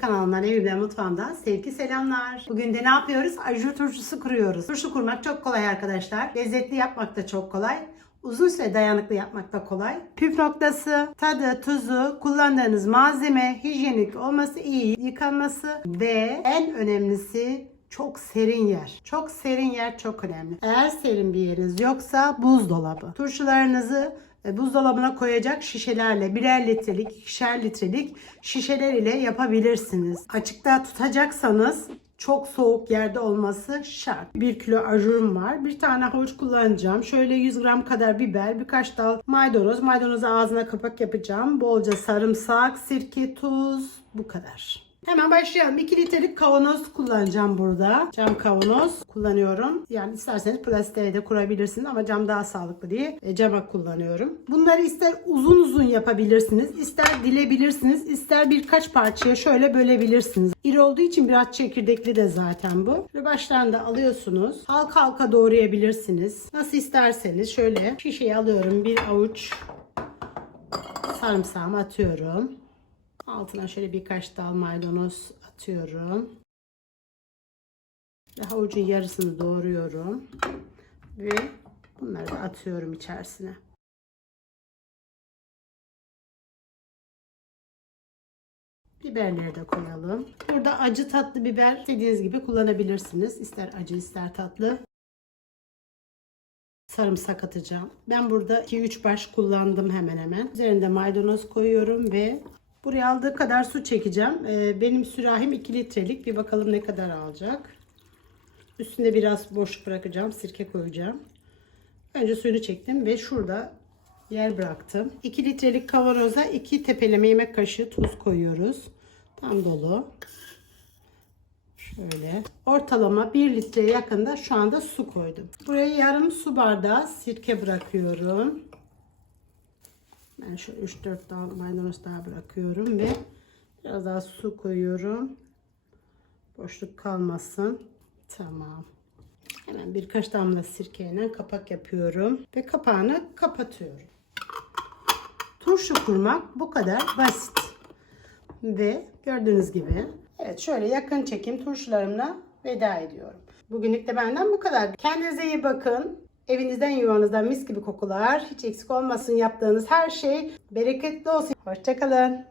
Kanalımdan evimden mutfağımdan sevgi selamlar. Bugün de ne yapıyoruz? Ajur turşusu kuruyoruz. Turşu kurmak çok kolay arkadaşlar. Lezzetli yapmak da çok kolay. Uzun süre dayanıklı yapmak da kolay. Püf noktası, tadı, tuzu, kullandığınız malzeme, hijyenik olması, iyi yıkanması ve en önemlisi çok serin yer. Çok serin yer çok önemli. Eğer serin bir yeriniz yoksa buzdolabı. Turşularınızı buzdolabına koyacak şişelerle birer litrelik, ikişer litrelik şişeler ile yapabilirsiniz. Açıkta tutacaksanız çok soğuk yerde olması şart. 1 kilo ajurum var. Bir tane havuç kullanacağım. Şöyle 100 gram kadar biber, birkaç dal maydanoz. Maydanozu ağzına kapak yapacağım. Bolca sarımsak, sirke, tuz. Bu kadar. Hemen başlayalım. 2 litrelik kavanoz kullanacağım burada. Cam kavanoz kullanıyorum. Yani isterseniz plastiğe de kurabilirsiniz ama cam daha sağlıklı diye e, cama kullanıyorum. Bunları ister uzun uzun yapabilirsiniz, ister dilebilirsiniz, ister birkaç parçaya şöyle bölebilirsiniz. İri olduğu için biraz çekirdekli de zaten bu. Ve başlarında alıyorsunuz. Halka halka doğrayabilirsiniz. Nasıl isterseniz şöyle şişeyi alıyorum. Bir avuç sarımsağımı atıyorum. Altına şöyle birkaç dal maydanoz atıyorum. Ve havucun yarısını doğruyorum. Ve bunları da atıyorum içerisine. Biberleri de koyalım. Burada acı tatlı biber istediğiniz gibi kullanabilirsiniz. İster acı ister tatlı. Sarımsak atacağım. Ben burada 2-3 baş kullandım hemen hemen. Üzerinde maydanoz koyuyorum ve buraya aldığı kadar su çekeceğim. Ee, benim sürahim 2 litrelik. Bir bakalım ne kadar alacak. Üstünde biraz boşluk bırakacağım. Sirke koyacağım. Önce suyunu çektim ve şurada yer bıraktım. 2 litrelik kavanoza 2 tepeleme yemek kaşığı tuz koyuyoruz. Tam dolu. Şöyle. Ortalama 1 litreye yakında şu anda su koydum. Buraya yarım su bardağı sirke bırakıyorum. Ben şu 3-4 dal maydanoz daha bırakıyorum ve biraz daha su koyuyorum. Boşluk kalmasın. Tamam. Hemen birkaç damla sirkeyle kapak yapıyorum ve kapağını kapatıyorum. Turşu kurmak bu kadar basit. Ve gördüğünüz gibi evet şöyle yakın çekim turşularımla veda ediyorum. Bugünlük de benden bu kadar. Kendinize iyi bakın. Evinizden yuvanızdan mis gibi kokular hiç eksik olmasın yaptığınız her şey bereketli olsun. Hoşçakalın.